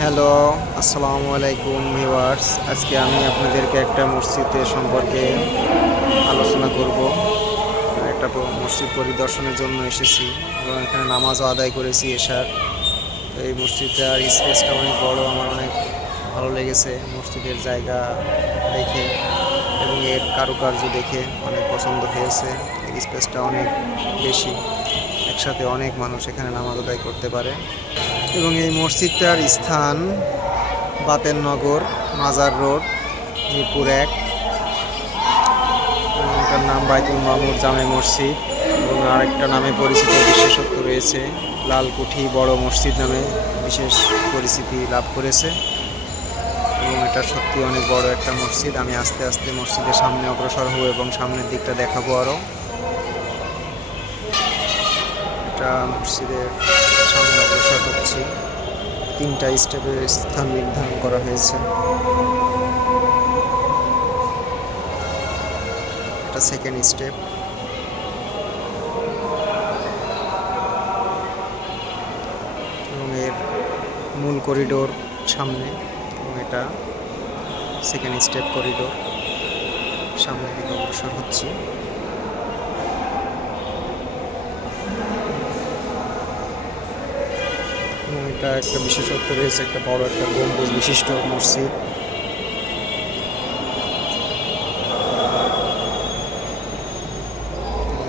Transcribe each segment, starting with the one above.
Hello, আসসালামু আলাইকুম viewers. আজকে আমি আপনাদেরকে একটা মসজিদের সম্পর্কে আলোচনা করব। একটা মসজিদ পরিদর্শনের জন্য এসেছি এবং এখানে নামাজও আদায় করেছি এসার। এই মসজিদটার স্পেসটা অনেক বড়, আমার অনেক ভালো লেগেছে মসজিদের জায়গা দেখে এবং এর কারুকার্য দেখে অনেক পছন্দ হয়েছে। স্পেসটা অনেক বেশি। একসাথে অনেক মানুষ এখানে নামাজ আদায় করতে পারে। এবং এই মসজিদটার স্থান বাতেননগর মাজার রোড, মিরপুর এক। এটার নাম বাইতুল মামুর জামে মসজিদ। এবং আরেকটা নামে পরিচিত বিশেষত্ব রয়েছে লালকুঠি বড় মসজিদ নামে বিশেষ পরিচিতি লাভ করেছে। এবং এটা সত্যি অনেক বড় একটা মসজিদ। আমি আস্তে আস্তে মসজিদের সামনে অগ্রসর হব এবং সামনের দিকটা দেখাবো আরও। এটা মসজিদের সামনে অগ্রসর হচ্ছি তিনটা স্টেপের স্থান নির্ধারণ করা হয়েছে। এটা সেকেন্ড স্টেপ এবং এর মূল করিডোর সামনে এবং এটা সেকেন্ড স্টেপ করিডোর সামনের দিকে অগ্রসর হচ্ছি এবং এটা একটা বিশেষত্ব রয়েছে, একটা বড় একটা গম্বুজ বিশিষ্ট মসজিদ।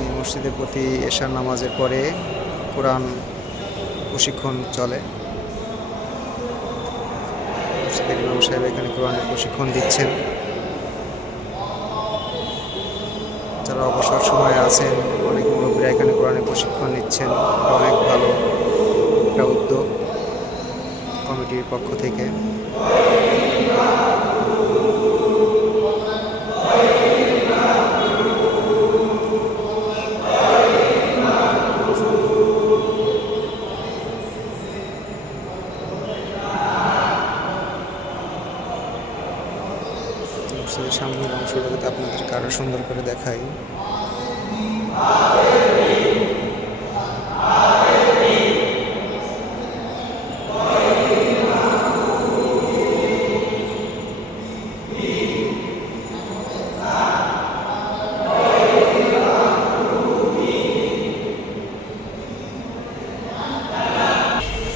এই মসজিদের প্রতি এশার নামাজের পরে কোরআন প্রশিক্ষণ চলে। মসজিদের ইমাম সাহেব এখানে কোরআনের প্রশিক্ষণ দিচ্ছেন। যারা অবসর সময়ে আছেন, অনেক মুরব্বীরা এখানে কোরআনের প্রশিক্ষণ নিচ্ছেন। অনেক ভালো একটা উদ্যোগ। কমিটির পক্ষ থেকে। সামনের যদি আপনাদেরকে আরও সুন্দর করে দেখাই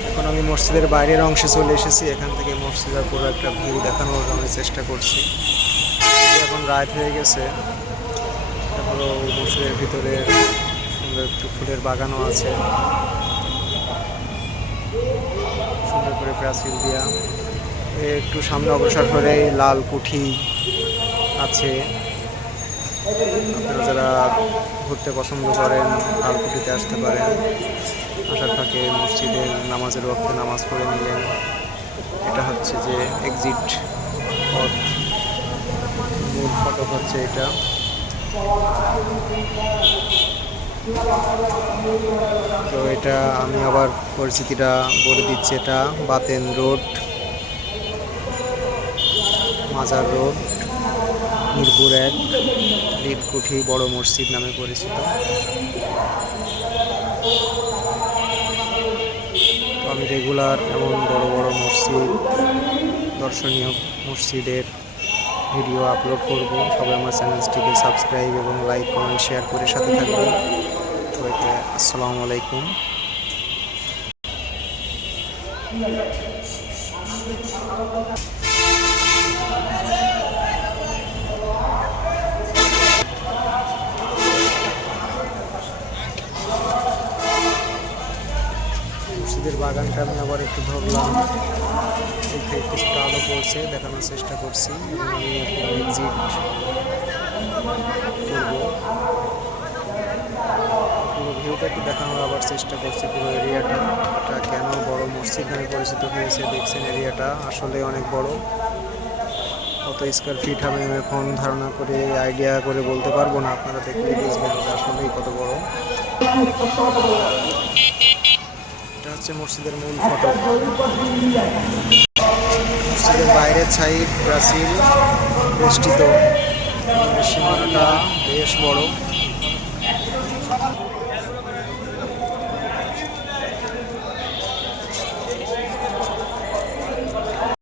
এখন আমি মসজিদের বাইরের অংশে চলে এসেছি। এখান থেকে মসজিদের পুরো একটা ভিউ দেখানোর আমি চেষ্টা করছি। এখন রাত হয়ে গেছে। তারপরে মসজিদের ভিতরে সুন্দর একটু ফুলের বাগানও আছে। সুন্দর করে প্রাচীর দিয়া। একটু সামনে অগ্রসর করে লাল কুঠি আছে। আপনারা যারা ঘুরতে পছন্দ করেন, লাল কুঠিতে আসতে পারেন। আসার ফাঁকে মসজিদের নামাজের ওয়াক্তে নামাজ পড়ে নিলেন। এটা হচ্ছে যে এক্সিট পথ। মূল ফটক হচ্ছে এটা। তো এটা আমি আবার পরিস্থিতিটা বলে দিচ্ছি, এটা বাতেন রোড, মাজার রোড, মিরপুর এক লীলকুঠি বড় মসজিদ নামে পরিচিত। আমি রেগুলার এমন বড় বড় মসজিদ, দর্শনীয় মসজিদের ভিডিও আপলোড করব। সবাই আমার চ্যানেলটিকে সাবস্ক্রাইব এবং লাইক কমেন্ট শেয়ার করে সাথে থাকবেন। সবাইকে আসসালামু আলাইকুম। Thank বাগানটা আমি আবার একটু ধরলাম। কিছুটা আলো পড়ছে, দেখানোর চেষ্টা করছি। আমি করব। পুরো ভিউটা একটু দেখানোর আবার চেষ্টা করছি পুরো এরিয়াটা এটা কেন বড় মসজিদ নামে পরিচিত হয়েছে দেখছেন এরিয়াটা আসলে অনেক বড়। কত স্কোয়ার ফিট আমি এখন ধারণা করে আইডিয়া করে বলতে পারব না। আপনারা দেখলেই বুঝবেন আসলেই কত বড়। এটা হচ্ছে মসজিদের মূল ফটো। মসজিদের বাইরের সাইড ব্রাজিল বেষ্টিত। সীমানাটা বেশ বড়।